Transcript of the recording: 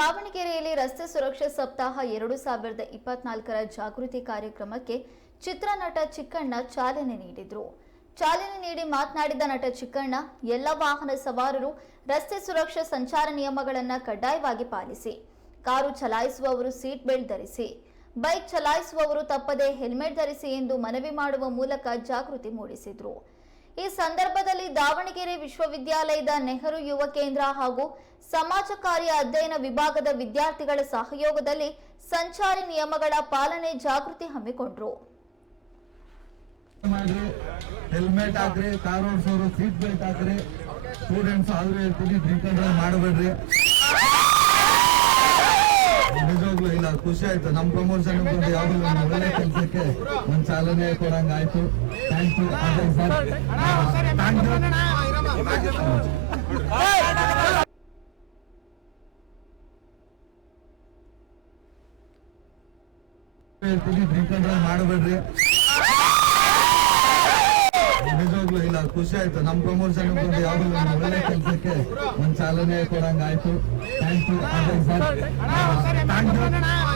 ದಾವಣಗೆರೆಯಲ್ಲಿ ರಸ್ತೆ ಸುರಕ್ಷಾ ಸಪ್ತಾಹ ಎರಡು ಸಾವಿರದ ಇಪ್ಪತ್ನಾಲ್ಕರ ಜಾಗೃತಿ ಕಾರ್ಯಕ್ರಮಕ್ಕೆ ಚಿತ್ರನಟ ಚಿಕ್ಕಣ್ಣ ಚಾಲನೆ ನೀಡಿದ್ರು. ಚಾಲನೆ ನೀಡಿ ಮಾತನಾಡಿದ ನಟ ಚಿಕ್ಕಣ್ಣ, ಎಲ್ಲ ವಾಹನ ಸವಾರರು ರಸ್ತೆ ಸುರಕ್ಷಾ ಸಂಚಾರ ನಿಯಮಗಳನ್ನು ಕಡ್ಡಾಯವಾಗಿ ಪಾಲಿಸಿ. ಕಾರು ಚಲಾಯಿಸುವವರು ಸೀಟ್ ಬೆಲ್ಟ್ ಧರಿಸಿ. ಬೈಕ್ ಚಲಾಯಿಸುವವರು ತಪ್ಪದೆ ಹೆಲ್ಮೆಟ್ ಧರಿಸಿ ಎಂದು ಮನವಿ ಮಾಡುವ ಮೂಲಕ ಜಾಗೃತಿ ಮೂಡಿಸಿದ್ರು. ಈ ಸಂದರ್ಭದಲ್ಲಿ ದಾವಣಗೆರೆ ವಿಶ್ವವಿದ್ಯಾಲಯದ ನೆಹರು ಯುವ ಕೇಂದ್ರ ಹಾಗೂ ಸಮಾಜ ಕಾರ್ಯ ಅಧ್ಯಯನ ವಿಭಾಗದ ವಿದ್ಯಾರ್ಥಿಗಳ ಸಹಯೋಗದಲ್ಲಿ ಸಂಚಾರಿ ನಿಯಮಗಳ ಪಾಲನೆ ಜಾಗೃತಿ ಹಮ್ಮಿಕೊಂಡ್ರು. ಹೆಲ್ಮೆಟ್ ಹಾಕ್ರಿ ಕಾರ್ ಓಡಿಸೋರು ಸೀಟ್ ಬೆಲ್ಟ್ ಹಾಕ್ರಿ. ಸ್ಟೂಡೆಂಟ್ಸ್ ಹೇಳ್ತೀನಿ ಡ್ರಿಂಕ್ ನಿಜವಾಗ್ಲೂ ಇಲ್ಲ ಖುಷಿ ಆಯ್ತು ನಮ್ ಪ್ರಮೋಷನ್ ಯಾವ್ದು ಒಳ್ಳೆ ಕೆಲಸಕ್ಕೆ ಒಂದ್ ಚಾಲನೆ ಕೊಡಂಗ ಆಯ್ತು ಥ್ಯಾಂಕ್ ಯು ಹೇಳ್ತೀನಿ ಡ್ರಿಂಕ್ ಅಂಡ್ ಮಾಡಬೇಡ್ರಿ ನಿಜವಾಗ್ಲೂ ಇಲ್ಲ ಖುಷಿ ಆಯ್ತು ನಮ್ ಪ್ರಮೋಷನ್ ಯಾವ್ದು ಒಳ್ಳೆ ಕೆಲಸಕ್ಕೆ ಒಂದ್ ಚಾಲನೆ ಕೊಡಂಗ ಆಯ್ತು thank you sir thank you